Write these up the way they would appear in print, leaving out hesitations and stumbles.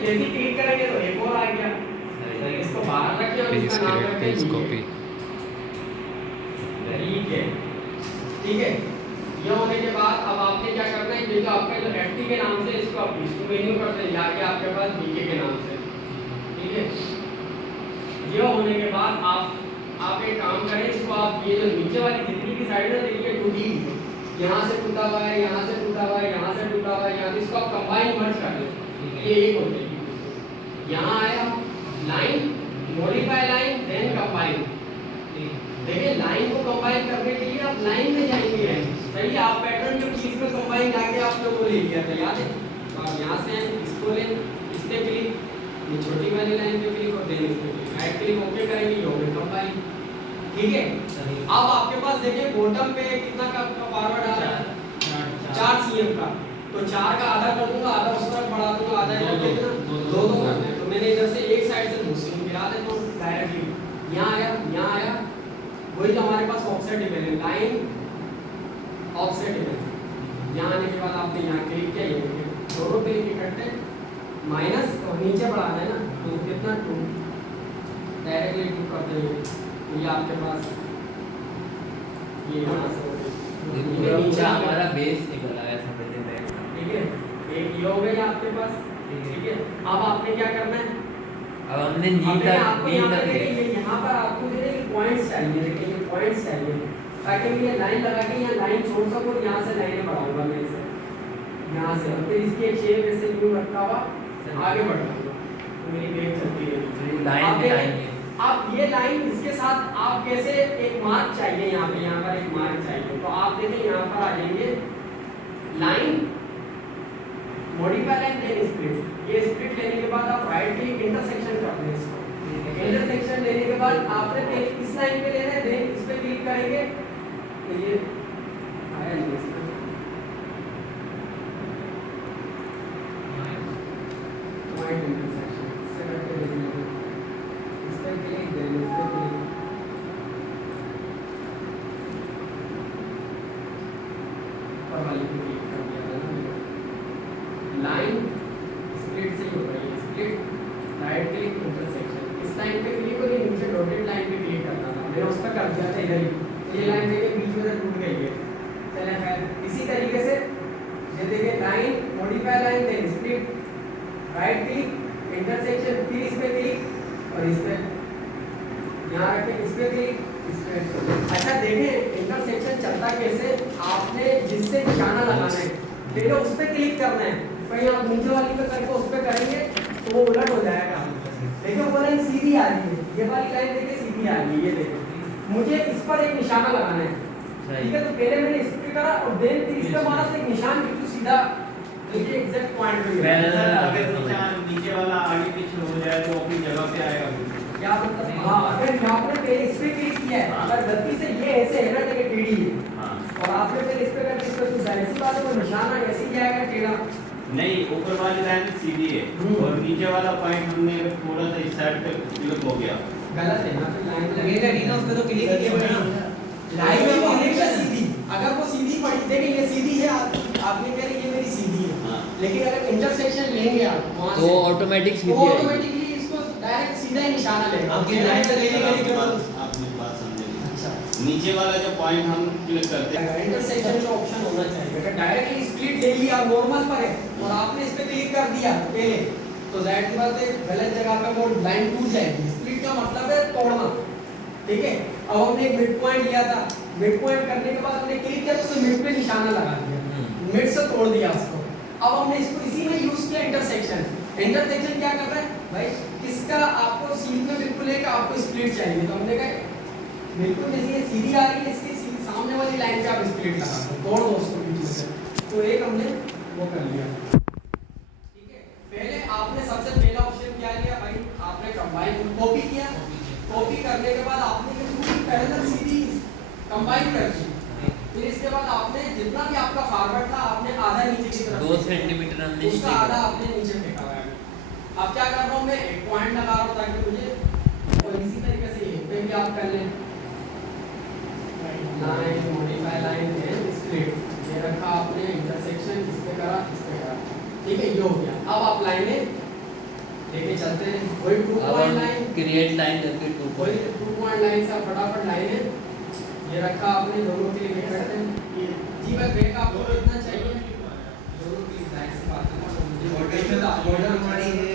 जैसे क्लिक करेंगे तो एक और आ गया, तो इसको बाहर रखिए और इसका नाम रखते हैं कॉपी। ठीक है। ठीक है, ये होने के बाद अब आपने क्या करना है, क्योंकि आपका जो एफ के नाम से इसको आप इसको मेन्यू करते हैं, आगे आपके पास बीके के नाम से। ठीक है, ये होने के बाद आप एक काम करें, इसको आप ये जो नीचे वाली जितनी की साइड है देखिए टूटी, यहाँ से टूटा हुआ है, यहाँ से टूटा हुआ है, यहाँ से टूटा हुआ है, यहाँ से, इसको आप कंबाइन मर्ज कर दें, ये एक हो जाएगी। यहाँ आया line, modify line, then combine. देखिए लाइन को कंबाइन करने के लिए आप लाइन में जाएंगे, सही है, आप पैटर्न जो चीज में कंबाइन जाके आप लोगों को ले लिया था, याद है। तो आप यहाँ से इसको लें, इस पे क्लिक, ये छोटी वाली लाइन पे क्लिक और देन इस पे क्लिक, राइट क्लिक ओके करेंगे, ये हो गया कंबाइन। ठीक है, अब आपके पास देखिए बॉटम पे कितना का फॉरवर्ड आ रहा है, 4 cm का, तो 4 का आधा कर दूंगा, आधा उस तरफ बढ़ा दूंगा, आधा इधर कितना 2 करना है, तो मैंने इधर से एक साइड से दूसरी गिरा देता हूँ डायरेक्टली, यहाँ आया, यहाँ आया, वही जो हमारे पास ऑफसेट इमेज है, लाइन ऑफसेट इमेज। यहाँ आने के बाद आपने यहाँ क्लिक किया, ये देखिए दोनों क्लिक इकट्ठे माइनस और नीचे बढ़ाना है ना, तो कितना 2 डायरेक्टली 2 करते हैं, तो ये आपके पास ये यहाँ से पूरा पूरा हमारा बेस निकल आया समझने में। ठीक है, एक ये हो गया आपके पास। ठीक है, अब आपने क्या करना है, अब हमने नी आपने तक आपको यहाँ पर देखिए, यहाँ पर आपको देखिए पॉइंट्स चाहिए, देखिए ये पॉइंट्स चाहिए, ताकि मैं ये लाइन लगा के यहाँ लाइन छोड़ सकूँ, यहाँ से लाइनें बढ़ाऊंगा मैं इसे, यहाँ से, और फिर इसकी एक शेप ऐसे यूं रखा हुआ आगे बढ़ाऊंगा, तो मेरी पेज चलती है लाइन में आएंगे। अब ये लाइन इसके साथ आप कैसे एक मार्क चाहिए, यहाँ पे यहाँ पर एक मार्क चाहिए, तो आप देखिए यहाँ पर आ जाएंगे line, modify line, then split. ये स्प्लिट लेने के बाद आप राइट क्लिक इंटरसेक्शन कर दें इसको, इंटरसेक्शन लेने के बाद आपने पहले इस लाइन पे लेना है, देन इस पे क्लिक करेंगे, तो ये आया नहीं इसमें, पॉइंट इंटरसेक्शन से करके देखना है, इस पे क्लिक, देन इस पे क्लिक, और वाली पे क्लिक कर दिया था ना, लाइन स्प्लिट से ही होगा ये, स्प्लिट राइट क्लिक इंटरसेक्शन, इस लाइन पे क्लिक और ये नीचे डॉटेड लाइन पे क्लिक करना था, मैंने उस पर कर दिया था इधर ही, ये लाइन देखिए बीच में से टूट गई है। चलिए खैर इसी तरीके से ये देखिए line, modify line, then split, right click intersection, फिर इस पे क्लिक और इस पे यहाँ रखें, इस पे क्लिक, इस पे। अच्छा देखें इंटरसेक्शन चलता कैसे, आपने जिससे निशाना लगाना है देखिए उस पे क्लिक करना है, कहीं आप नीचे वाली पे करके उस पे करेंगे तो वो उलट हो जाएगा। देखिए वो लाइन सीधी आ रही है, ये वाली लाइन देखिए सीधी आ रही है, ये देखिए मुझे इस पर एक निशाना लगाना है, ठीक है, तो पहले मैंने इस पे करा और देन फिर इस पे मारा, तो एक निशान बिल्कुल सीधा देखिए एग्जैक्ट पॉइंट पे गिरा। अगर नीचे वाला आगे पीछे हो जाए तो अपनी जगह पे आएगा बिल्कुल। क्या मतलब, हाँ अगर यहाँ पर पहले इस पे क्लिक किया है, अगर गलती से ये ऐसे है ना देखिए टेढ़ी है, और आपने फिर इस पे करके इस पे तो ऐसी बात है, वो निशाना ऐसे ही जाएगा टेढ़ा नहीं, ऊपर वाली लाइन सीधी है और नीचे वाला पॉइंट हमने अगर थोड़ा सा इस साइड पे क्लिक हो गया, गलत है ना, फिर लाइन लगेगा नहीं ना उस पे, तो क्लिक ही किया ना लाइन में वो हमेशा सीधी, अगर वो सीधी पड़ी देखिए ये सीधी है, आपने कह रहे ये मेरी सीधी है, हाँ। लेकिन अगर इंटरसेक्शन लेंगे आप वहां तो से ऑटोमेटिक तो सीधी आएगी। ऑटोमेटिकली इसको डायरेक्ट सीधा ही निशाना लेगा। आपकी लाइन से लेने के लिए आपने बात समझी। अच्छा, नीचे वाला जो पॉइंट हम क्लिक करते हैं, इंटरसेक्शन का ऑप्शन होना चाहिए, अगर डायरेक्टली स्प्लिट ले लिया नॉर्मल पर है और आपने इस पे क्लिक कर दिया पहले, तो जाहिर सी बात है गलत जगह पे वो लाइन टूट जाएगी। स्प्लिट का मतलब है तोड़ना, ठीक है। अब हमने एक मिड पॉइंट लिया था, मिड पॉइंट करने के बाद हमने क्लिक किया तो मिड पे निशाना लगा दिया, मिड से तोड़ दिया उसको। अब हमने इसको इसी में यूज किया इंटरसेक्शन। इंटरसेक्शन क्या कर रहा है भाई, किसका आपको सीन में बिल्कुल है कि आपको स्प्लिट चाहिए, तो हमने कहा बिल्कुल जैसे ये सीधी आ रही है, इसकी सामने वाली लाइन पे आप स्प्लिट लगा दो, तोड़ दो उसको बीच में से, तो एक हमने वो कर लिया, ठीक है। पहले आपने सबसे पहला ऑप्शन क्या लिया भाई, आपने कंबाइन कॉपी किया, कॉपी करने के बाद आपने पूरी पैरेलल सीरीज कंबाइन कर दी, फिर इसके बाद आपने जितना भी आपका फॉरवर्ड था आपने आधा नीचे की तरफ 2 सेंटीमीटर हमने उसका आधा आपने नीचे फेंका हुआ है। अब क्या कर रहा हूँ मैं, एक पॉइंट लगा रहा हूँ ताकि मुझे, और इसी तरीके से यहीं पे भी आप कर लें, line modify line then split, ये रखा आपने इंटरसेक्शन, इस पे करा, इस पे करा, ठीक है, ये हो गया। अब आप लाइनें लेके चलते हैं वही 2.9 क्रिएट लाइन करके 2 वही 2.9 से फटाफट लाइन है ये रखा आपने दोनों के लिए वेट करते हैं जी भाई ब्रेक आपको कितना चाहिए दोनं की लाइन से बात है ना मुझे बॉर्डर हमारी है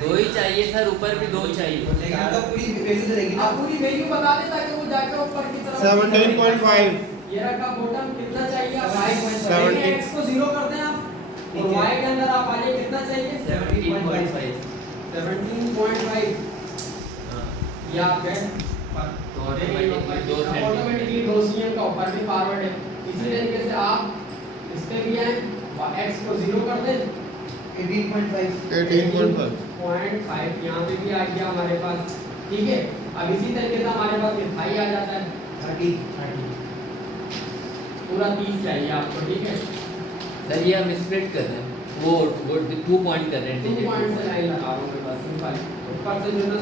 दो ही चाहिए सर, ऊपर भी 2 चाहिए। लेकिन आपका पूरी वैसे तो रहेगी ना आप पूरी वैल्यू बता दें ताकि वो जाके ऊपर की तरफ 17.5 ये रखा बॉटम कितना चाहिए आप 17. x को 0 कर दें आप और y के अंदर आप आ जाइए कितना चाहिए 17.5 17.5 ये आप गए तो ऑटोमेटिकली 2 सेंटीमीटर। ऑटोमेटिकली 2 cm का ऊपर भी फॉरवर्ड है इसी तरीके से आप इस पे भी आए x को 0 कर दें 18.5 18.5 यहाँ पे भी आ गया हमारे पास ठीक है अब इसी तरीके से हमारे पास ये थाई आ जाता है 30 पूरा 30 चाहिए आपको ठीक है सर ये हम स्प्लिट कर रहे हैं, वो 2 पॉइंट कर रहे हैं 2 पॉइंट से लाइन लगा रहा हूँ मैं बस सिंपल ऊपर से जो ना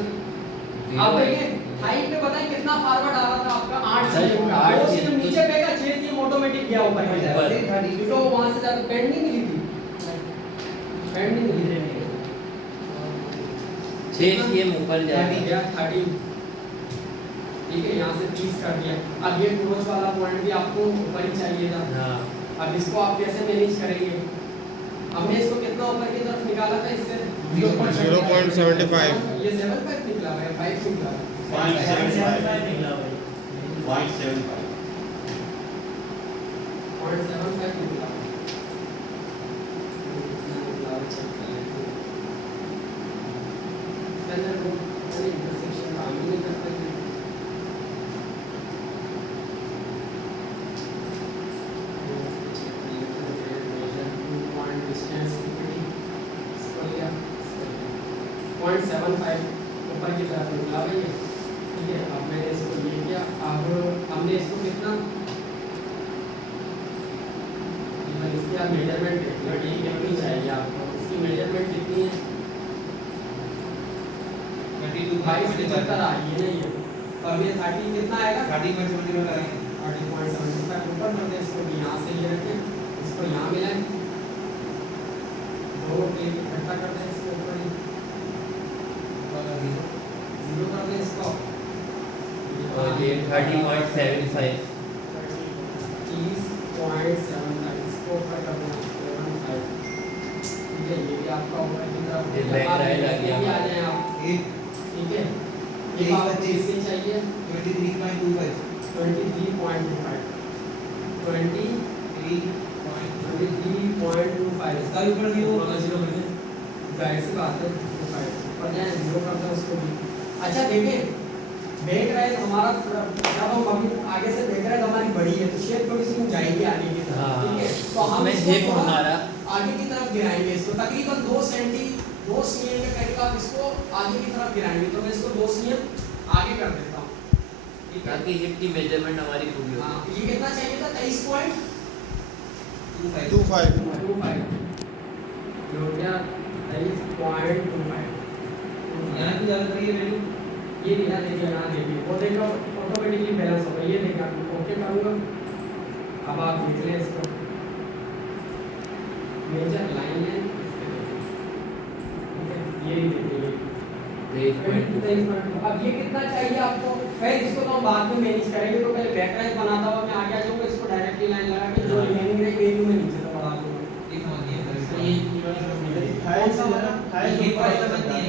आप देखिए थाई पे बताएं कितना फॉरवर्ड आ रहा था आपका 8 सर, cm का 8 2 cm cm नीचे पेगा 6 cm ऑटोमेटिक गया ऊपर की तरफ ऊपर। क्योंकि वो वहां से ज्यादा पेंड नहीं मिली थी पेंड नहीं मिली थी 6 cm ऊपर जाएगा। गया 30 ठीक है यहाँ से 30 कर दिया अब ये क्लोज वाला पॉइंट भी आपको ऊपर ही चाहिए था हाँ अब इसको आप कैसे मैनेज करेंगे हमने इसको कितना ऊपर की तरफ निकाला था इससे 0.75 ये 7.5 निकला है 5 निकला है 0.75 निकला भाई 0.75 0.75 निकला है चेक कर लेते हैं इसके अंदर वो इंटरसेक्शन काम ही नहीं करता है ऊपर की तरफ निकला भाई ठीक है अब मैंने इसको ये किया अब हमने इसको कितना इसकी आप मेजरमेंट देख लो ठीक कितनी चाहिए आपको इसकी मेजरमेंट कितनी है 22.75 आ रही है ना ये तो अब ये 30 कितना आएगा 30.75 लगाएंगे 30.75 ऊपर कर दें इसको भी यहाँ से ये रखें इसको यहाँ मिलाएं दोनों प्लेट इकट्ठा कर दें इसके ऊपर ही 0 कर दें इसको और ये 30.75 30.75 इसको ऊपर कर दें 75 ठीक है ये भी आपका ऊपर की तरफ ये बैक राइट आ गया। ये आ जाए आप एक ठीक है ये एक आपको 25 कितनी चाहिए 23.25 23.25 इसका भी ऊपर 0 होगा 0 कर दें जाहिर सी बात है 25 पर जाए 0 करते हैं उसको भी अच्छा देखिए देख रहे हैं हमारा जब हम अभी आगे से देख रहे हैं हमारी बड़ी है तो शेप थोड़ी सी जाएगी आगे की तरफ हाँ, ठीक है तो हम उसमें इसको shape थोड़ा हमारा आगे की तरफ गिराएंगे इसको तकरीबन 2 cm के करीब आप इसको आगे की तरफ गिराएंगे तो मैं इसको 2 cm आगे कर देता हूँ ठीक है ताकि हिप की मेजरमेंट हमारी पूरी हो। हाँ ये कितना चाहिए था 23.25 हो गया 23.25 यहाँ की ज्यादा करिए वैल्यू ये यहाँ देखिए यहाँ देखिए वो देखो ऑटोमेटिकली बैलेंस होगा ये देखिए आप ओके करूँगा अब आप देख लें इसको मेजर लाइन है इसके ठीक है ये ही देखिए 23.25 अब ये कितना चाहिए आपको फिर इसको तो हम बाद में मैनेज करेंगे तो पहले बैकलाइन बनाता हुआ मैं आगे आ जाऊंगा इसको डायरेक्टली लाइन लगा के जो रिमेनिंग रही वैल्यू में नीचे तो बढ़ा दूंगा ये समझ गए कौन सा वाला ये प्राइस बनती है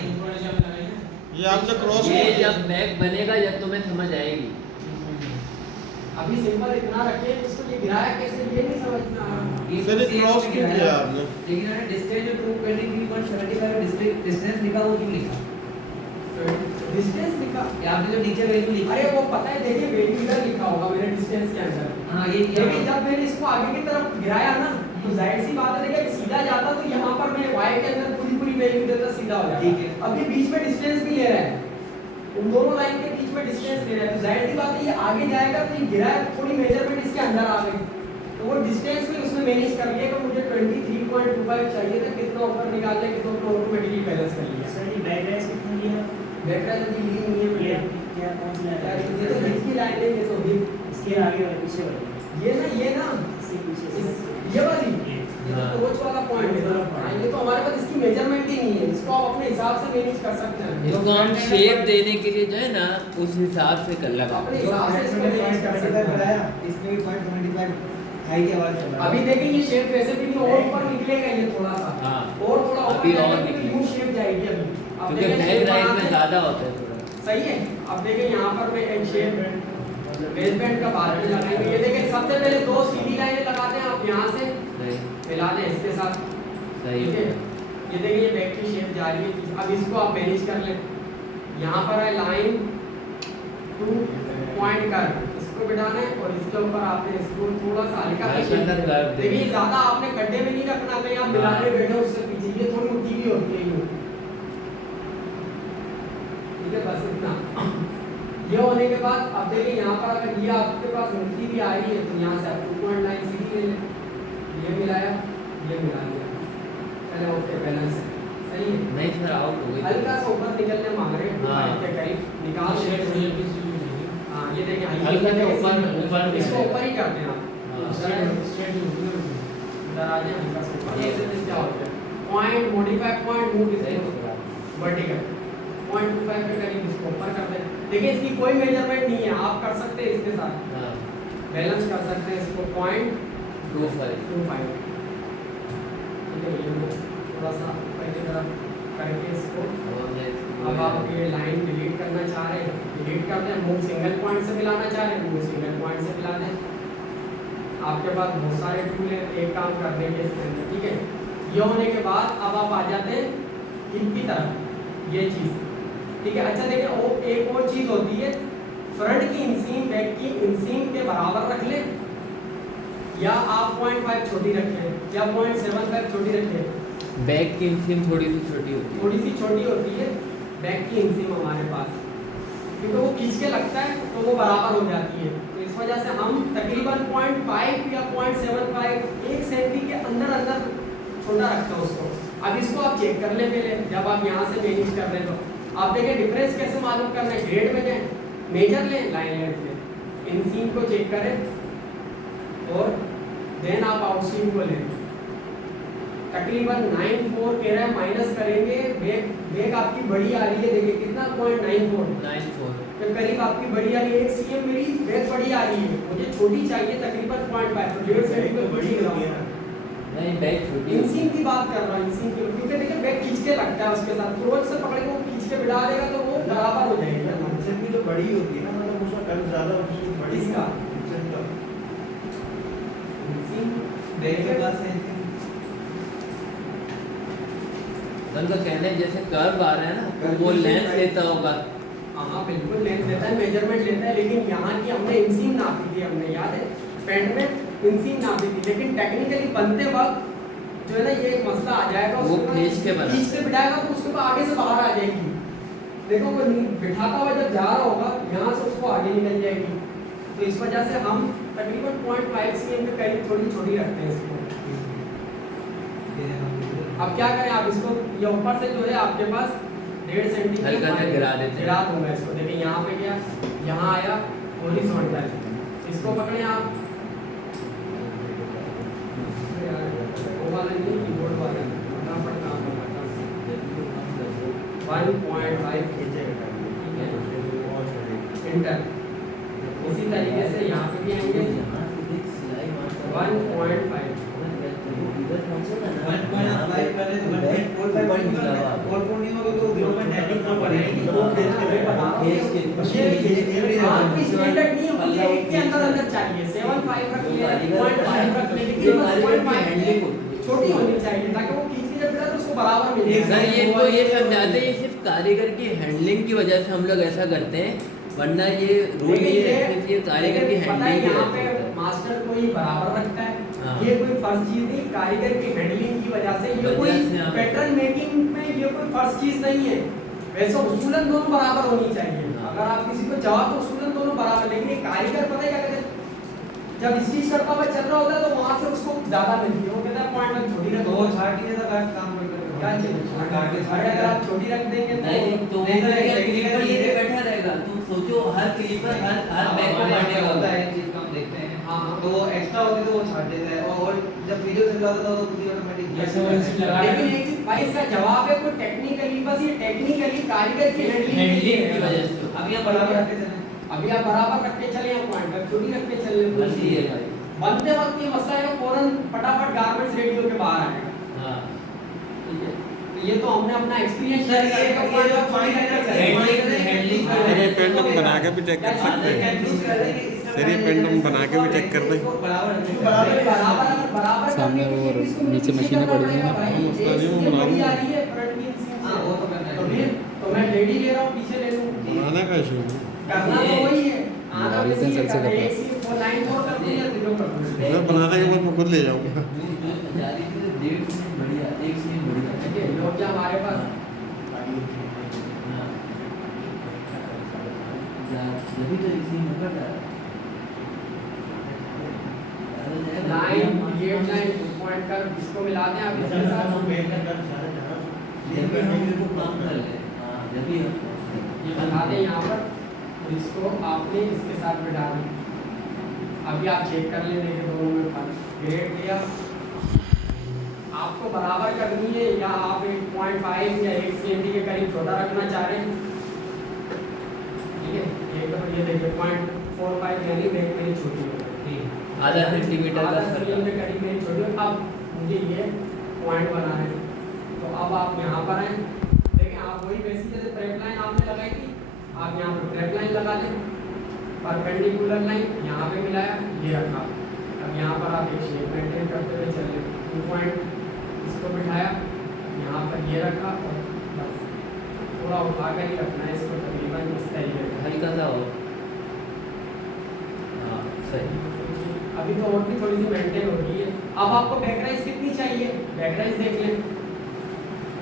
ये आपने क्रॉस ये जब बैक बनेगा जब तुम्हें समझ आएगी। अभी सिंपल इतना रखे इसको ये गिराया कैसे ये नहीं समझ में आ रहा फिर क्रॉस क्यों किया आपने? लेकिन मैंने डिस्टेंस जो 223.75 डिस्टेंस लिखा वो क्यों लिखा डिस्टेंस लिखा या आपने जो नीचे वैल्यू लिखा अरे वो पता है देखिए वैल्यू इधर लिखा होगा मेरे डिस्टेंस के अंदर हां ये लेकिन जब मैंने इसको आगे की तरफ गिराया ना तो जाहिर सी बात है कि सीधा जाता तो यहाँ पर मैं y के अंदर पूरी वैल्यू देता सीधा हो जाता ठीक है। अभी बीच में डिस्टेंस भी ले रहा है उन दोनों लाइन के बीच में डिस्टेंस ले रहा है तो जाहिर सी बात है ये आगे जाएगा तो ये गिराया थोड़ी मेजरमेंट इसके अंदर आ गई तो वो डिस्टेंस भी उसने मैनेज कर लिया कि मुझे 23.25 चाहिए था कितना ऊपर निकाल लिया कितना ऊपर ऑटोमेटिकली बैलेंस कर लिया सर ये बैक रेस कितना लिया बैकग्राउंड भी ली नहीं है ये भैया क्या कौन सी लाइन ये तो हिप की लाइन है ये तो हिप इसके आगे और पीछे वाली ये ना इससे पीछे ये वाली ये ये तो रोज वाला पॉइंट है हाँ, ये तो हमारे पास इसकी मेजरमेंट ही नहीं है इसको आप अपने मैनेज कर सकते हैं इसको हम शेप देने के लिए जो है ना उस हिसाब से कर लगा अपने हिसाब से इसको मैनेज कर सकते हैं। बनाया इसमें भी 0.75 हाई के आवाज चल रहा है। अभी देखिए ये शेप वैसे भी नहीं और ऊपर निकलेगा ये थोड़ा सा हाँ। और थोड़ा अभी ऊपर और जाएगा तो निकलेगा। यूं शेप जाएगी अभी अब क्योंकि देखिए बैक shape राइट में बनाते हैं। ज़्यादा होता है थोड़ा। सही है। अब देखिए यहाँ पर मैं एक शेप बेसमेंट का बाद में लगाएंगे। ये देखिए सबसे पहले दो सीधी लाइनें लगाते हैं आप यहाँ से सही मिला दें इसके साथ। सही ठीक है। ये देखिए ये बैक की शेप जा रही है। अब इसको आप मैनेज कर लें। यहाँ पर है लाइन 2 पॉइंट कर इसको बिठाना है और इसके ऊपर आपने इसको थोड़ा सा हल्का सा हल्का शेप सा देना है। curve देखिए देना है। ज्यादा आपने गड्ढे में नहीं रखना कहीं आप मिलाने बैठे उससे पीछे ये थोड़ी उठीली होती है यूं। ठीक है बस इतना। ये होने के बाद अब देखिए यहाँ पर अगर ये आपके पास उल्टी भी आ रही है तो यहाँ से आप 2.9 सीधी ले लें। ये मिलाया ये मिला लिया चले ओके बैलेंस है सही है। नहीं सर आउट हो गई। हल्का सा ऊपर निकलने मांग रहे हैं हाँ। के करीब निकाल शेप हाँ ये देखिए हल्का सा ऊपर इसको ऊपर ही करते हैं आप हाँ। इधर आ जाए हल्का सा ऊपर ये क्या होता है पॉइंट मॉडिफाई पॉइंट मूव सही इसको होगा। वर्टिकल 0.25 के करीब इसको ऊपर कर दें। देखिए इसकी कोई मेजरमेंट नहीं है आप कर सकते हैं इसके साथ हाँ बैलेंस कर सकते हैं इसको 25 0.25 ठीक है। ये थोड़ा सा ऊपर की तरफ करके इसको अब आप ये लाइन डिलीट करना चाह रहे हैं डिलीट कर दें। मूव सिंगल पॉइंट से मिलाना चाह रहे हैं मूव सिंगल पॉइंट से मिला दें। आपके पास बहुत सारे टूल हैं एक काम कर देंगे इसके अंदर ठीक है। ये होने के बाद अब आप आ जाते हैं हिप की तरफ ये चीज़ ठीक है। अच्छा देखिए वो एक और चीज़ होती है फ्रंट की इंसीम बैक की इंसीम के बराबर रख लें या आप 0.5 छोटी रखें या 0.75 छोटी रखें। बैक की इंसिम थोड़ी सी छोटी होती है। थोड़ी सी छोटी होती है बैक की इंसिम हमारे पास क्योंकि वो खींच के लगता है तो वो बराबर हो जाती है। तो इस वजह से हम तकरीबन 0.5 या 0.75 1 सेंटी के अंदर अंदर छोटा रखते हैं उसको। अब इसको आप चेक कर ले पहले जब आप यहाँ से मैनेज कर रहे हैं तो आप देखें डिफरेंस कैसे मालूम करना है। ग्रेड में जाएं मेजर लें लाइन लेंथ में इनसीम को चेक करें और देन आप आउटसीम को लें। तकरीबन 94 कह रहा है माइनस करेंगे वेग आपकी बड़ी आ रही है देखिए कितना 0.94 तो करीब आपकी बड़ी आ रही है 1 cm मेरी वेग बड़ी आ रही है मुझे छोटी चाहिए तकरीबन 0.5 तो 1.5 सेंटीमीटर बड़ी हो रही है। नहीं बैक छोटी इंसिंग की बात कर रहा हूँ इंसिंग की क्योंकि देखिए बैग खींच के लगता है उसके साथ क्रोच से पकड़ के वो खींच के बिठा देगा तो वो बराबर हो जाएगी। मनसेप भी तो बड़ी होती है ना मतलब उसका टन ज्यादा उसकी बड़ी इसका? मनसेप का इंसिंग बैक के पास है उनका कहना है जैसे कर्व आ रहा है ना तो वो लेंथ लेता होगा। हाँ बिल्कुल लेंथ लेता है मेजरमेंट लेता है लेकिन यहाँ की हमने इंसिंग नापी थी हमने याद है पेंट में इंसिंग नापी थी लेकिन टेक्निकली बनते वक्त जो है ना ये एक मसला आ जाएगा वो उसके खींच के बनाता है। खींच के बिठाएगा तो उसके बाद आगे से बाहर आ जाएगी। देखो वो बिठाता हुआ जब जा रहा होगा यहाँ से उसको आगे निकल जाएगी तो इस वजह से हम तकरीबन 0.5 cm के करीब थोड़ी छोटी रखते हैं इसको। अब क्या करें आप इसको ये ऊपर से जो है आपके पास 1.5 सेंटीमीटर हल्का सा गिरा देते हैं। गिरा दूंगा इसको देखिए यहाँ पे गया यहाँ आया हॉरिजॉन्टल इसको पकड़े आप वो वाला नहीं कीबोर्ड वाला फटाफट काम करता 1.5 खींचेगा ठीक है और छोड़ेगा इंटर इसी तरीके से यहाँ पे भी आएंगे 1.5 1.5 पहले तो 1.45 4 नहीं होगा तो 0.90 कम पड़ेगी वो स्टैंडर्ड नहीं है मुझे एक के अंदर अंदर चाहिए 7.5 रख ले 0.5 रख ले लेकिन 1.5 छोटी होनी चाहिए ताकि वो खींच के जब बिठा तो उसको बराबर मिले। सर ये तो ये समझाते हैं सिर्फ कारीगर की हैंडलिंग की वजह से हम लोग ऐसा करते हैं वरना ये रूल ये है सिर्फ ये कारीगर की हैंडलिंग की यहाँ वजह पे से। मास्टर कोई बराबर रखता है हाँ। ये कोई फर्स्ट चीज नहीं कारीगर की हैंडलिंग की वजह से ये वजह कोई से आप- पैटर्न मेकिंग में ये कोई फर्स्ट चीज नहीं है। वैसे उसूलन दोनों बराबर होनी चाहिए हाँ। अगर आप किसी को चाहो तो उसूलन दोनों बराबर लेकिन ये कारीगर पता है क्या कहते हैं जब स्टिच करता हुआ चल रहा होता है तो वहां से उसको ज्यादा मिलती है वो कहता है पॉइंट में छोटी रख तो वो छाट ही देता है काम करते क्या चाहिए अगर आप छोटी रख देंगे नहीं तो वो कहेगा क्लीपर लेके बैठा रहेगा तुम सोचो हर क्लीपर हर बैक को बांटेगा होता है चीज का हम देखते हैं हाँ, हाँ। तो वो एक्स्ट्रा होती है तो वो छाट देता है और जब वीडियो चल रहा होता है तो खुद ही ऑटोमेटिक लेकिन एक चीज भाई इसका जवाब है कोई टेक्निकली बस ये टेक्निकली कारीगर की हैंडलिंग की वजह से अब यहाँ बराबर रखते चले अभी आप बराबर रख के चले या पॉइंट अब छोटी रख के चले बस ये है भाई। बनते वक्त ये मसला है फौरन फटाफट गारमेंट्स रेडी होके बाहर आएगा। हाँ ठीक है। तो ये तो हमने अपना एक्सपीरियंस सर ये जो पॉइंट हैंडलिंग सर ये पेंडम बना के भी चेक कर सकते हैं। सर ये पेंडम बना के भी चेक कर दें। सामने वो नीचे मशीनें पड़ी हैं हम उसका भी वो बना लूँगा। हाँ वो तो करना तो है फिर तो मैं रेडी ले रहा हूँ पीछे ले लूँ बनाने का इशू है। करना तो वही है आधा वाली वैसे ही सेंसर से करना है। करना है। एक सीट वो लाइन और कर दिया तीनों कर दिया सर बनाने के बाद मैं खुद ले जाऊँगा। जारी से 1.5 सीट बढ़िया 1 सीट बढ़िया ठीक है लोग क्या हमारे पास हाँ। जब भी तो 1 सीट होगा लाइन गेट लाइन पॉइंट कर इसको मिला दें आप इसके साथ जब भी हम इसको काम कर ले हाँ जब भी ये बता दें यहाँ पर और इसको आपने इसके साथ में डालें। अभी आप चेक कर लें देखिए दोनों में फर्क ग्रेड लिया आपको बराबर करनी है या आप 1.5 या 1 सेंटी के करीब छोटा रखना चाह रहे हैं। ठीक है एक तो ये देखिए 0.45 यानी ब्रेक मेरी छोटी हो गई आधा सेंटीमीटर का आधा फर्क। सेंटीमीटर के करीब मेरी छोटी हो। अब मुझे ये पॉइंट बनाना है तो अब आप यहाँ पर आए देखिए आप वही वैसी जैसे ट्रैप लाइन आपने लगाई थी आप यहाँ पर ट्रैप लाइन लगा दें परपेंडिकुलर लाइन यहाँ पे मिलाया ये रखा। अब यहाँ पर आप एक शेप मेंटेन करते हुए चल रहे 2 पॉइंट इसको बिठाया यहाँ पर ये रखा और बस थोड़ा उठा कर ही रखना है इसको तकरीबन इस तरीके से। हल्का सा हो हाँ सही। अभी तो और भी थोड़ी सी मेंटेन हो रही है। अब आपको बैक राइज कितनी चाहिए बैक राइज देख लें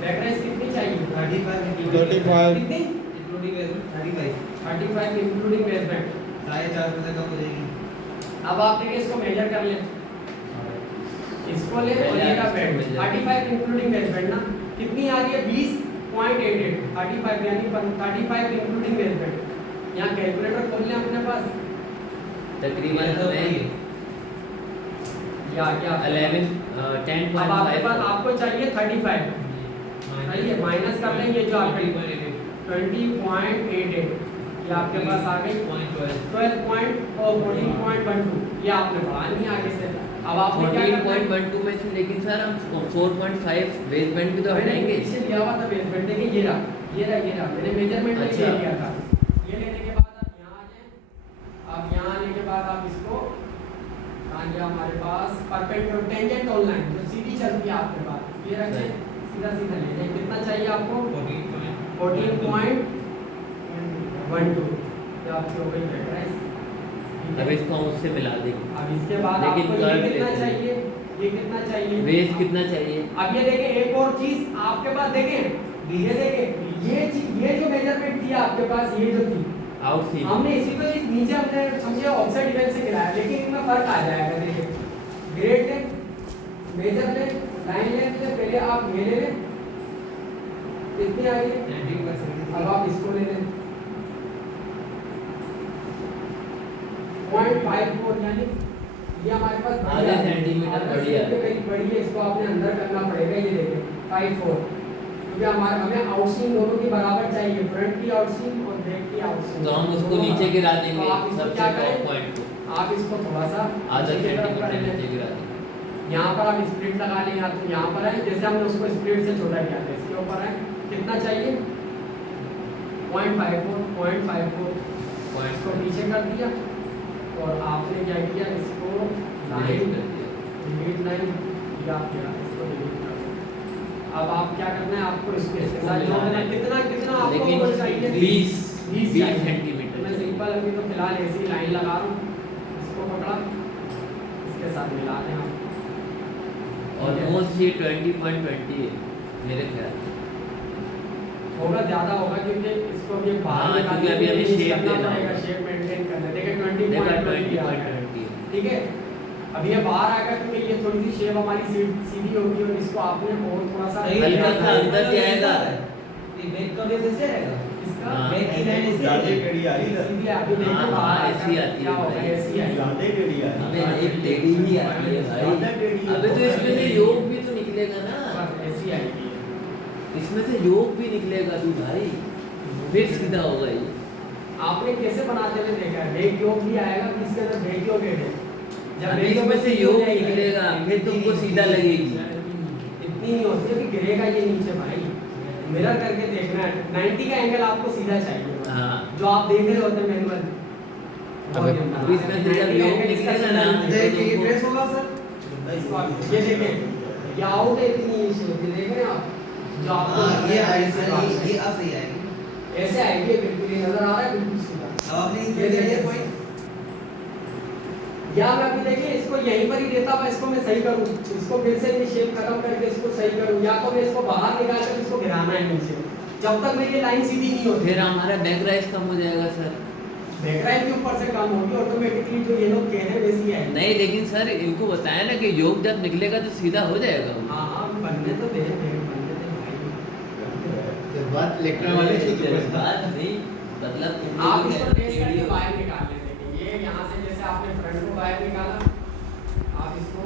बैक राइज कितनी चाहिए 35 कितनी इंक्लूडिंग 35 35 इंक्लूडिंग बेसमेंट 4.5% कम हो जाएगी। अब आप देखिए इसको मेजर कर लें इसको ले और ये का बेड 35 इंक्लूडिंग बेसमेंट ना कितनी आ रही है 20.88 35 यानी 35 इंक्लूडिंग बेसमेंट। यहाँ कैलकुलेटर खोल लें अपने पास तकरीबन हमें या क्या 10.5 अब आपके पास आपको चाहिए 35 सही है माइनस कर लें ये जो आपके 20.88 ये आपके पास आ गई 14.12 ये आपने बढ़ा नहीं आगे से। अब आपने क्या करना है 14.12 में से लेकिन सर हम 4.5 बेसमेंट भी तो हटाएंगे। इसे लिया हुआ था बेसमेंट देखिए ये रहा मैंने मेजरमेंट में अच्छा। ले लिया था। ये लेने के बाद आप यहाँ आ जाएं। अब यहाँ आने के बाद आप इसको आ गया हमारे पास परपेंडिकुलर टेंजेंट ऑन लाइन जो सीधी चलती है आपके पास ये रखें सीधा सीधा ले लें। कितना चाहिए आपको 14.12 ये आपकी हो गई बैक राइज। अब इसको हम उससे मिला देंगे। अब इसके बाद लेकिन आपको ये कर्व कितना लेते हैं। चाहिए ये कितना चाहिए बेस कितना चाहिए अब ये देखें एक और चीज आपके पास देखें ये देखें ये जो मेजरमेंट थी आपके पास ये जो थी आउट सीट हमने इसी को इस नीचे हमने समझे ऑफसेट डिफेंस से गिराया लेकिन इनमें फर्क आ जाएगा देखिए ग्रेड लें मेजर लें लाइन लें से पहले आप ये ले लें कितनी आ गई 19% अब आप इसको ले लें 0.54 यानी ये हमारे पास आधा सेंटीमीटर बढ़िया है। करीब बड़ी है इसको आपने अंदर करना पड़ेगा ये देखें 54 क्योंकि हमारे हमें आउटसीम दोनों की बराबर चाहिए फ्रंट की आउटसीम और बैक की आउटसीम तो हम उसको नीचे गिरा देंगे तो आप इसको सबसे क्या टॉप करें पॉइंट को आप इसको थोड़ा सा आधा नीचे की तरफ सेंटीमीटर कर लें। नीचे गिरा देंगे। यहाँ पर आप स्प्लिट लगा लें या तो यहाँ पर है जैसे हमने उसको स्प्लिट से छोटा किया था इसके ऊपर है कितना चाहिए 0.54 इसको पीछे कर दिया और आपने क्या किया इसको लाइन डिलीट लाइन या किया इसको डिलीट कर दिया। अब आप क्या करना है आपको इसके साथ जोड़ना है कितना कितना आपको लेकिन वो चाहिए 20 चाहिए। सेंटीमीटर मैं सिंपल अभी तो फिलहाल ऐसी लाइन लगा रहा हूँ इसको पकड़ा इसके साथ मिला दें आप ऑलमोस्ट ये 20.20 है मेरे ख्याल से। होगा ज्यादा होगा क्योंकि इसको भी बाहर हाँ, निकालने क्योंकि अभी के लिए हमें shape करना देना पड़ेगा होगा। शेप मेंटेन करना है देखिए देखा 20.20 20.20 ठीक है अब ये बाहर आएगा क्योंकि ये थोड़ी सी शेप हमारी सीधी होगी और इसको आपने और थोड़ा सा हल्का सा अंदर जाएगा। ये बैक का बेस ऐसे रहेगा इसका हाँ। बैक की लाइन ऐसे ज्यादा रहेगी। टेढ़ी आ रही है सीधी अभी देखिए हाँ, बाहर हाँ, आएगा, ऐसी आती है क्या होगा भाई। ऐसी आएगी ज्यादा टेढ़ी आ रही है अबे एक टेढ़ी ही आ रही है ज्यादा भाई। टेढ़ी है। अबे तो इसमें से योग भी तो निकलेगा ना। बस ऐसी आएगी इसमें से योग भी निकलेगा तू भाई, फिर सीधा होगा ये। आपने कैसे बनाते हुए देखा है? वेग योग भी आएगा, किसके अंदर वेग योग है? जब अभी वेग योग इसमें से सीधी योग हो जाएगी, निकलेगा, फिर तुमको सीधा लगेगी। इतनी नहीं होती है कि गिरेगा ये नीचे भाई। मिरर करके देखना है, 90 का एंगल आपको सीधा चाहिए, हाँ। जो आप देख रहे होते हैं मैनुअल। अभी इसमें से जब योग निकलेगा ना, ये ट्रेस होगा सर? ये देखें, ये आउट है, इतनी नीचे होती है, देख रहे हैं आप? जो आपको ये ऐसे ये आप सही आएगी। ऐसे आएगी, बिल्कुल ये नजर आ रहा है, बिल्कुल सीधा। अब आपने ये देखिए पॉइंट, या मैं अभी देखिए इसको यहीं पर ही देता हूं, इसको मैं सही करूं, इसको फिर से ये शेप खत्म करके इसको सही करूं, या तो मैं इसको बाहर निकाल कर इसको गिराना है नीचे, जब तक मेरी लाइन सीधी नहीं होती। फिर हमारा बैक राइज कम हो जाएगा सर। बैकलाइन के ऊपर से कम होगी ऑटोमेटिकली, जो ये लोग कह रहे हैं वैसी है। नहीं लेकिन सर इनको बताया ना कि योग जब निकलेगा तो सीधा हो जाएगा। हाँ हाँ, बनने तो दे, बनने दे भाई। बात लेकर वाले बात नहीं, मतलब आप इसको टेस्ट करके बाहर निकाल लेते हैं। ये यहाँ से जैसे आपने फ्रंट को बाहर निकाला, आप इसको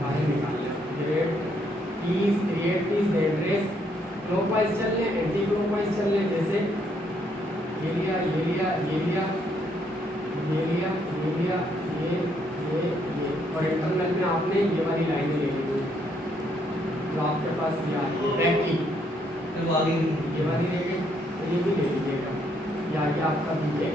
बाहर निकाल लें। Grade piece, create piece, dead race, clockwise चल लें, एंटी क्लॉकवाइज चल लें। जैसे ये लिया, ये लिया, ये लिया, ये लिया, ये लिया, ये और इंटरनल में आपने ये वाली लाइन ले ली जो आपके पास ये आ रही है बैक की, फिर वो आगे ये वाली ले गई, तो ये भी ले लीजिएगा, या आगे आपका भी है।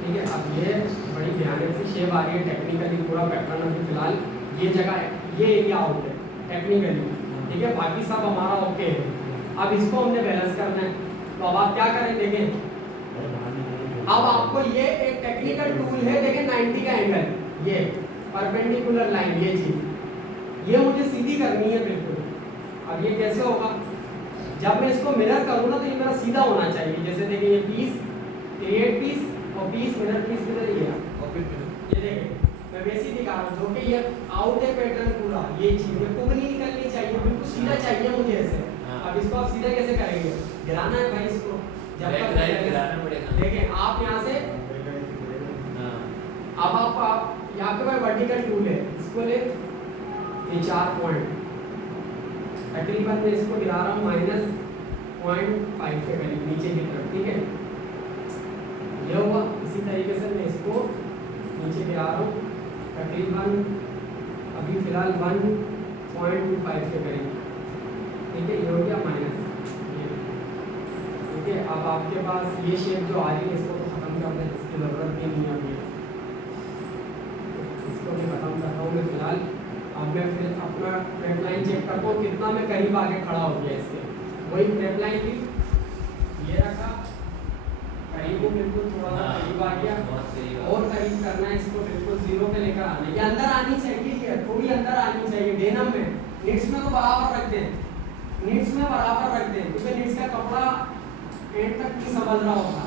ठीक है, अब ये बड़ी ध्यान से शेप आ रही है टेक्निकली, पूरा पैटर्न अभी फिलहाल ये जगह है, ये एरिया आउट है टेक्निकली। ठीक है, बाकी सब हमारा ओके है। अब इसको हमने बैलेंस करना है, तो अब आप क्या करें देखें, अब आपको ये एक टेक्निकल टूल है, देखें 90 का एंगल, ये परपेंडिकुलर लाइन, ये चीज ये मुझे सीधी करनी है बिल्कुल। अब ये कैसे होगा, जब मैं इसको मिरर करूँ ना तो ये मेरा सीधा होना चाहिए। जैसे देखिए ये पीस, क्रिएट पीस और पीस, मिरर पीस किधर है, ये देखें मैं वैसे ही दिखा रहा हूँ, जो कि ये आउट है पैटर्न पूरा, ये चीज ये कुछ नहीं निकलनी चाहिए, बिल्कुल सीधा चाहिए मुझे ऐसे। अब इसको आप सीधा कैसे करेंगे, गिराना है भाई इसको, जब तक गिराना पड़ेगा। देखें आप यहाँ से, अब आप यहाँ पे वर्टिकल टूल है, इसको ले, ये 4 पॉइंट तकरीबन मैं इसको गिरा रहा हूँ -0.5 के करीब नीचे की तरफ। ठीक है, ये हुआ। इसी तरीके से मैं इसको नीचे गिरा रहा हूँ तकरीबन अभी फिलहाल 1.25 के करीब। ठीक है, ये हो गया माइनस। ठीक है, अब आपके पास ये शेप जो आ रही है इसको तो खत्म कर दें, इसकी ज़रूरत भी नहीं है अभी, इसको भी खत्म करता हूँ मैं फिलहाल। अब मैं फिर अपना ट्रेड लाइन चेक करता हूँ कितना मैं करीब आगे खड़ा हो गया इसके, वही ट्रेड लाइन भी ये रखा, करीब को बिल्कुल थोड़ा सा करीब आ गया, और करीब करना है इसको, बिल्कुल 0 पे लेकर आना है। ये अंदर आनी चाहिए, ये थोड़ी अंदर आनी चाहिए। डेनम में, निट्स में तो बराबर रखते हैं, निट्स में बराबर रखते हैं, क्योंकि निट्स का कपड़ा एंड तक नहीं समझ रहा होता,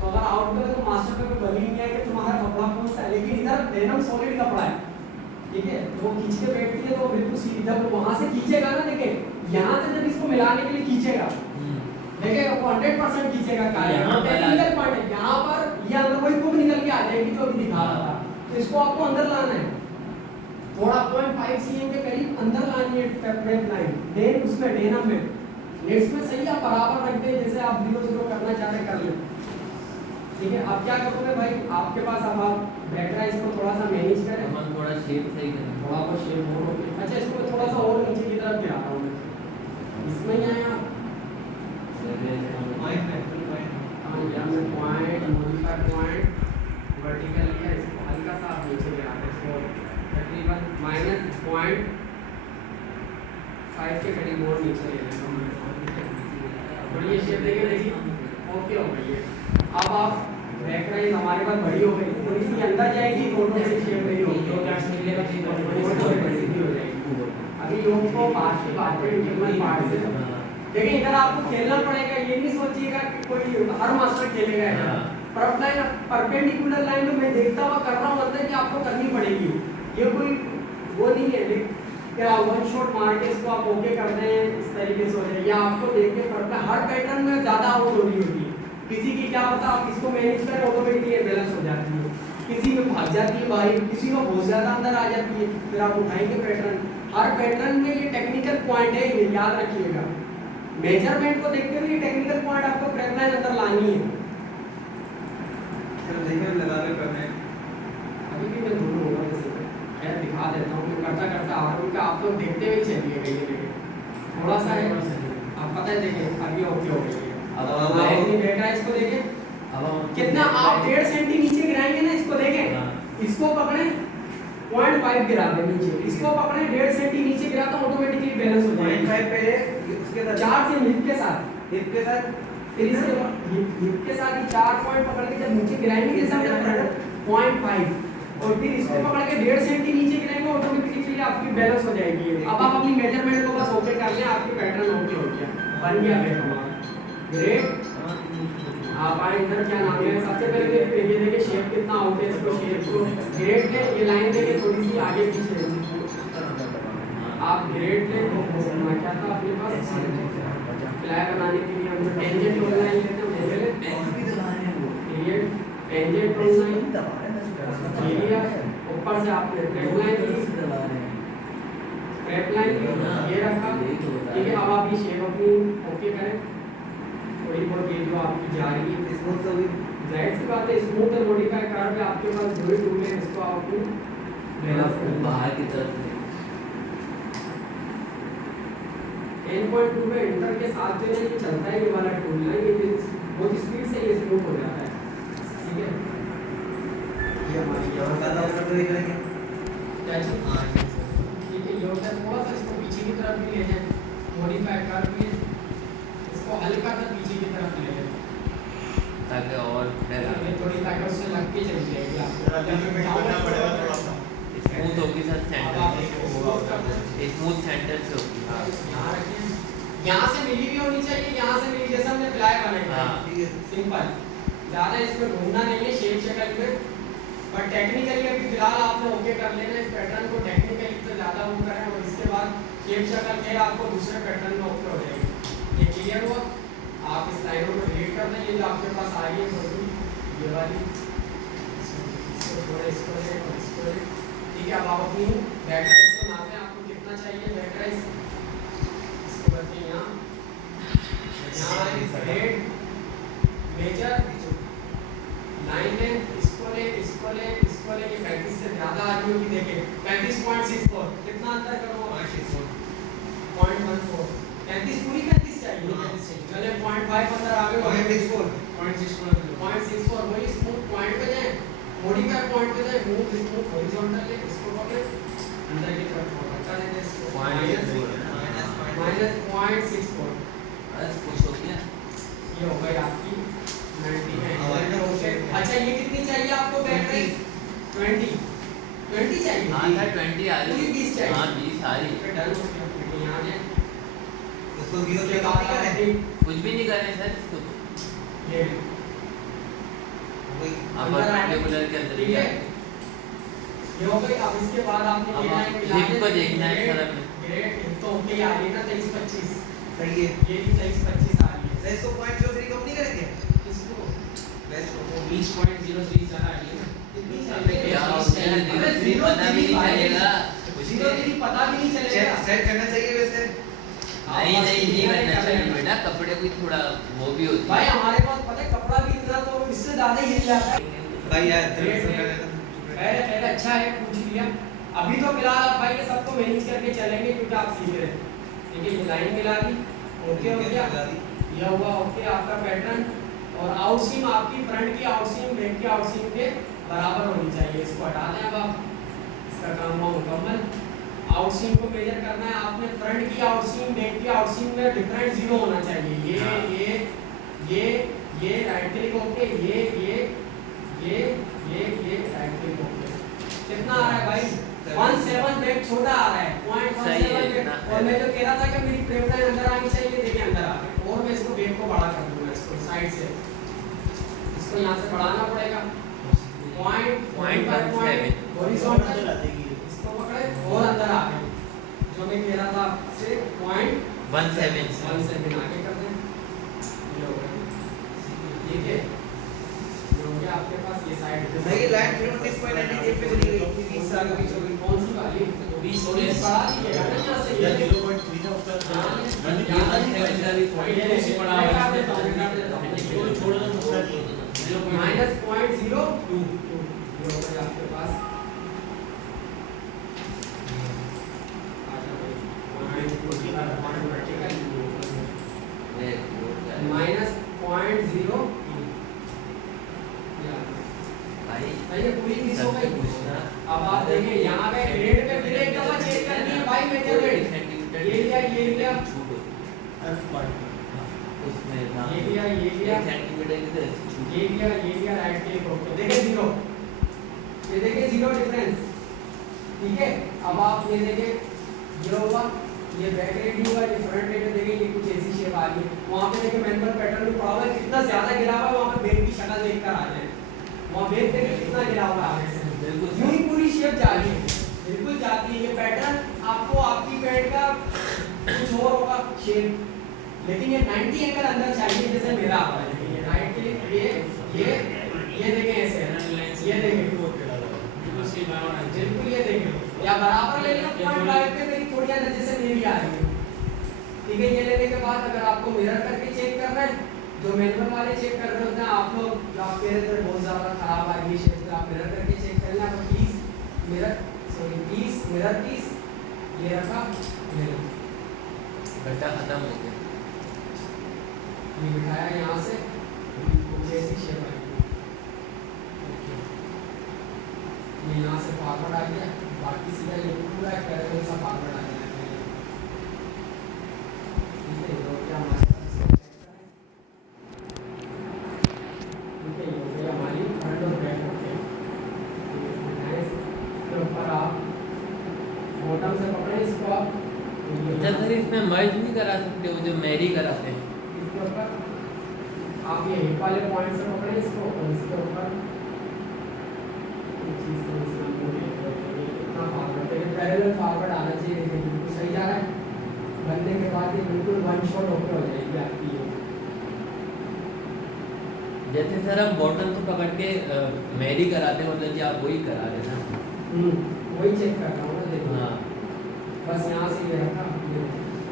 तो अगर आउट पे तो मास्टर पे कोई बली नहीं है कि तुम्हारा कपड़ा कौन सा है, लेकिन इधर डेनम सॉलिड कपड़ा है। ठीक है, तो वो खींच के बैठती है तो बिल्कुल सीधा, जब वहां से खींचेगा ना, देखें यहाँ से जब इसको मिलाने के लिए खींचेगा, देखिए 100% खींचेगा, टेक्निकल पार्ट है यहाँ पर, ये अंदर वही कुक निकल के आ जाएगी जो अभी दिखा रहा था। तो इसको आपको अंदर लाना है, थोड़ा 0.5 cm के करीब अंदर लानी है ट्रेड लाइन, देन उसमें डेनम में नेट्स में सही आप बराबर रख दें, जैसे आप 0-0 करना चाह रहे कर लें। ठीक है, अब क्या करोगे भाई, आपके पास अब आप बैकग्राउंड इसको थोड़ा सा मैनेज करें, हम थोड़ा शेप सही करें, थोड़ा बहुत शेप हो। अच्छा, इसको थोड़ा सा और नीचे की तरफ गिराता हूँ, इसमें ही आया पॉइंट, मॉडिफाई पॉइंट, वर्टिकल लिया, इसको हल्का सा आप नीचे गिराते हैं, तकरीबन -0.5 के करीब और नीचे ले लेते हैं, और ये शेप देखिए ओके हो गई है। अब आप बैक लाइन हमारे पास बड़ी हो गई, थोड़ी सी अंदर जाएगी, थोड़ी सी शेप बड़ी होगी, हो जाएगी। अभी योग को पार्ट से पार्ट पे, इंटरनल पार्ट से देखिए, इधर आपको खेलना पड़ेगा, ये नहीं सोचिएगा कि कोई हर मास्टर खेलेगा। परपेंडिकुलर लाइन में मैं देखता हुआ कर रहा हूँ, मतलब कि आपको करनी पड़ेगी, ये कोई वो नहीं है क्या वन शॉट मार के इसको आप ओके कर दें इस तरीके से हो जाए, या आपको देख के पड़ता हर पैटर्न में ज़्यादा आउट हो रही होगी, किसी की क्या होता है, आप इसको मैनेज करें ऑटोमेटिकली बैलेंस हो जाती है, किसी में भाग जाती है बाहर, किसी में बहुत ज़्यादा अंदर आ जाती है, फिर आप उठाएंगे पैटर्न, हर पैटर्न में ये टेक्निकल पॉइंट है, ये याद रखिएगा। मेजरमेंट को देखते हुए ये टेक्निकल पॉइंट आपको प्रेप लाइन अंदर लानी है। सर देखिए लगा के करने अभी भी मैं दूर होगा जैसे खैर दिखा देता हूँ, मैं करता करता आ रहा हूँ कि आप लोग देखते हुए चलिएगा। ये देखिए थोड़ा सा है, आप पता है देखिए अभी ओके हो गई है। अब लाइन नहीं बैठ रहा है, इसको देखें अब कितना आप 1.5 सेंटी नीचे गिराएंगे ना, इसको देखें, इसको पकड़े 0.5 गिरा दे नीचे, इसको पकड़े 1.5 सेंटी नीचे गिरा तो ऑटोमेटिकली बैलेंस हो जाएगा। 0.5 पे उसके साथ 4 से हिप के साथ, हिप के साथ फिर इसके हिप के साथ ही 4 पॉइंट पकड़ के जब नीचे गिराएंगे जैसे हमने 0.5 और फिर इसको पकड़ के 1.5 सेंटी नीचे गिराएंगे ऑटोमेटिकली आपकी बैलेंस हो जाएगी। अब आप अपनी मेजरमेंट को बस ओके कर लें, आपकी पैटर्न ओके हो गया, बन गया फिर हमारा ग्रेट। आप आए इधर, क्या नाम है, सबसे पहले ये देखिए शेप कितना होता है, इसको शेप को ग्रेड ले, ये लाइन देखिए थोड़ी सी आगे पीछे आप ग्रेड ले। क्या था अपने पास फ्लैग बनाने के लिए हम टेंजेंट टूल लाइन लेते हैं, create tangent tool line area, ऊपर से आपने ट्रेड लाइन ली, ट्रैप लाइन ये रखा, ठीक है। अब आप ये शेप अपनी ओके करें, थोड़ी बहुत ये जो आपकी जा रही है स्मूथ तो भी जाहिर सी बात है, स्मूथ और मॉडिफाई कर पे आपके पास जो भी टूल है इसको आप बैलेंस कर बाहर की तरफ 10.2 में इंटर के साथ जो है ये चलता है, ये वाला टूल है, ये बहुत स्पीड से ये स्मूथ हो जाता है, ठीक है। ये हमारी यहाँ ज्यादा ऊपर तो नहीं करेंगे क्या चीज, ठीक है। ये होता है थोड़ा सा इसको पीछे की तरफ भी ले जाए, मॉडिफाई करके इसको हल्का सा पीछे की तरफ ले जाए ताकि और ये थोड़ी ताकत से लग के चली जाएगी आपको, करना पड़ेगा थोड़ा सा स्मूथ होगी सर, सेंटर स्मूथ सेंटर से होगी। हाँ यहाँ रखिए, यहाँ से मिली भी होनी चाहिए, यहाँ से मिली जैसा हमने फ्लाई बनाई है, हाँ। ठीक है सिंपल, ज़्यादा इसमें घूमना नहीं है शेप शक्ल में। पर टेक्निकली अभी फिलहाल आपने ओके कर लेना इस पैटर्न को, टेक्निकली तो ज़्यादा वो करें और इसके बाद शेप शक्ल के आपको दूसरे पैटर्न में ओके हो जाएगी। ये क्लियर हुआ, आप इस लाइनों को डिलीट कर दें, ये जो आपके पास आ रही है फोटो ये वाली, इसको थोड़ा इसको ले और इसको ले, ठीक है। अब आप अपनी बैकराइज को नापें, आपको कितना चाहिए बैकराइज, इसको करते हैं यहाँ हेड मेजर लाइन है, इसको ले इसको ले इसको ले, ये 35 से ज़्यादा आ रही होगी, देखिए 35.64, कितना अंतर करो 0.14, 35 पूरी 35 चाहिए, चले 0.5 अंदर आ गए, 0.64 वही स्मूथ पॉइंट पे जाए, मॉडिफाई पॉइंट पे जाए, मूव स्मूथ हॉरिजॉन्टल ले, इसको पकड़े अंदर की तरफ हटा देते हैं, इसको -0.64 बस कुछ हो गया। ये हो गई आपकी 90। अच्छा ये कितनी चाहिए आपको बैटरी, 20 चाहिए, हाँ सर 20 आ पूरी रही 20 चाहिए, हाँ 20 आ रही। फिर डन हो गया, फिर यहाँ जाए उसको 0 उसके पे बाद कॉपी आप करें कुछ भी नहीं कर रहे सर इसको, ये वही आप अंदर आने- पर्टिकुलर के अंदर ठीक है, ये हो गई। अब इसके बाद आपने अब ये आप लाइन मिला हिप को देखना है सर हमें। ग्रेट हिप तो ओके आ रही है ना 23-25, सही है ये भी 23-25 आ रही है, तो इसको 0.03 कंपनी करेंगे किसको लेट्स वो 20.03 ज़्यादा आ रही है ना, कितनी चाहिए, क्या हो 20 गया, चाहिए। अबे 0 पता भी नहीं भाई, चलेगा कुछ 0 पता भी नहीं चलेगा, सेट करना चाहिए वैसे नहीं नहीं करना चाहिए बेटा, कपड़े की थोड़ा वो भी होती भाई है। हमारे पास पता है कपड़ा भी इतना तो इससे ज़्यादा ही जाता है। भाई यार पहले पहले अच्छा है पूछ लिया, अभी तो फिलहाल आप भाई ये सबको मैनेज करके चलेंगे क्योंकि आप सीख रहे हैं, ठीक है। ये लाइन मिला दी, ओके हो गया, यह हुआ ओके आपका पैटर्न। और आउटसीम आपकी फ्रंट की आउटसीम बैक की आउटसीम के बराबर होनी चाहिए, इसको हटा दें। अब आप इसका काम हुआ मुकम्मल। आउटसीम को मेजर करना है आपने, फ्रंट की आउटसीम बैक की आउटसीम में डिफरेंट 0 होना चाहिए, ये राइट क्लिक ओके, ये राइट क्लिक ओके। कितना आ रहा है भाई, 17 बैक छोटा आ रहा है, सही है 0.17 इतना। और मैं जो कह रहा था कि मेरी फ्रेम लाइन अंदर आनी चाहिए, देखिए अंदर आ गई। और मैं इसको बैक को बड़ा कर दूंगा, इसको साइड से इसको यहाँ से बढ़ाना पड़ेगा, पॉइंट हॉरिजॉन्टल, इसको पकड़े और अंदर आ गए, जो मैं कह रहा था आपसे 0.17 आगे कर दें, ये हो गया, ठीक है। ये हो गया आपके पास ये साइड सही लाइन 329.98 पे चली गई 20 से आगे पीछे हो गई कौन सी वाली थोड़ी बढ़ा दीजिएगा ना यहाँ से या ये 0.3 था उसका छोड़ दो दूसरा माइनस पॉइंट 0.2 ये हो गया आपके पास माइनस पॉइंट 0 सही है पूरी मिस हो गई। अब आप देखिए यहाँ पे ग्रेड पे फिर एक दफा चेक करनी है भाई मेजर ग्रेड ये लिया उसमें ये लिया ये लिया राइट क्लिक ओके देखिए जीरो ये देखिए जीरो डिफरेंस ठीक है। अब आप ये देखिए जीरो हुआ ये बैक रेड हुआ ये फ्रंट रेड देखिए ये कुछ ऐसी शेप आ रही है वहाँ पे देखिए मैनुअल पैटर्न में पड़ा हुआ है कितना ज्यादा गिरा हुआ है वहाँ पे बेग की शक्ल देखकर आ जाए वहाँ बेग देखिए कितना गिरा हुआ है आगे से बिल्कुल यूं ही पूरी शेप जा रही है बिल्कुल जाती है ये पैटर्न आपको आपकी पैड का कुछ और होगा शेप लेकिन ये 90 एंगल अंदर चाहिए जैसे मेरा आ रहा है ये राइट के लिए ये देखें ऐसे ये देखें बिल्कुल ये देखें या बराबर ले लेना पॉइंट फाइव पे मेरी थोड़ी अंदर जैसे मेरी आ रही है ठीक है। ये लेने के बाद अगर आपको मिरर करके चेक करना है जो मैनुअल वाले चेक कर रहे होते हैं आप लोग जो आप कह रहे थे बहुत ज़्यादा खराब आ रही है शेप आप मिरर करके चेक कर लेना तो 30 मिरर सॉरी 30 मिरर 30 ये रखा घंटा खत्म हो गया ये बिठाया यहाँ से जैसी शेप आएगी ये यहाँ से फॉरवर्ड आ गया बाकी सीधा ये पूरा पैरेलल सा फॉरवर्ड आ जाएगा ठीक है तो क्या हमारे पास ठीक है ये हो गया हमारी फ्रंट और बैक होते हैं इसके ऊपर आप बॉटम से पकड़े इसको आप अच्छा सर इसमें मर्ज नहीं करा सकते वो जो मैरी कराते हैं इसके ऊपर आप ये हिप वाले पॉइंट से पकड़े इसको और इसके ऊपर चीज को इसमें कितना फॉरवर्ड है पैरेलल फॉरवर्ड आना चाहिए देखिए बिल्कुल सही जा रहा है बनने के बाद ये बिल्कुल वन शॉट ओके हो जाएगी आपकी ये जैसे सर हम बॉटम से पकड़ के मैरी कराते हैं मतलब कि आप वही करा रहे हैं ना वही चेक कर रहा हूँ ना देखो हाँ बस यहाँ से ये रखा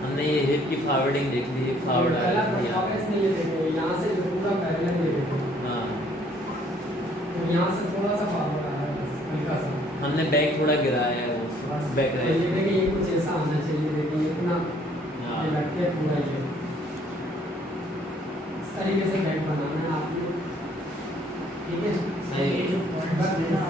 हमने ये हिप की फॉरवर्डिंग देख ली हिप फॉरवर्ड आ पहला रही है परफॉर्मेंस नहीं ये देखो यहाँ से जो पूरा पैरेलल ये देखो हाँ तो यहाँ से थोड़ा सा फॉरवर्ड आ रहा है बस हल्का सा हमने बैक थोड़ा गिराया है वो बैक तो ये देखिए ये कुछ ऐसा आना चाहिए देखिए इतना हाँ ये रख के पूरा ये इस तरीके से बैक बनाना है आपको ठीक है ये जो पॉइंट्स है ना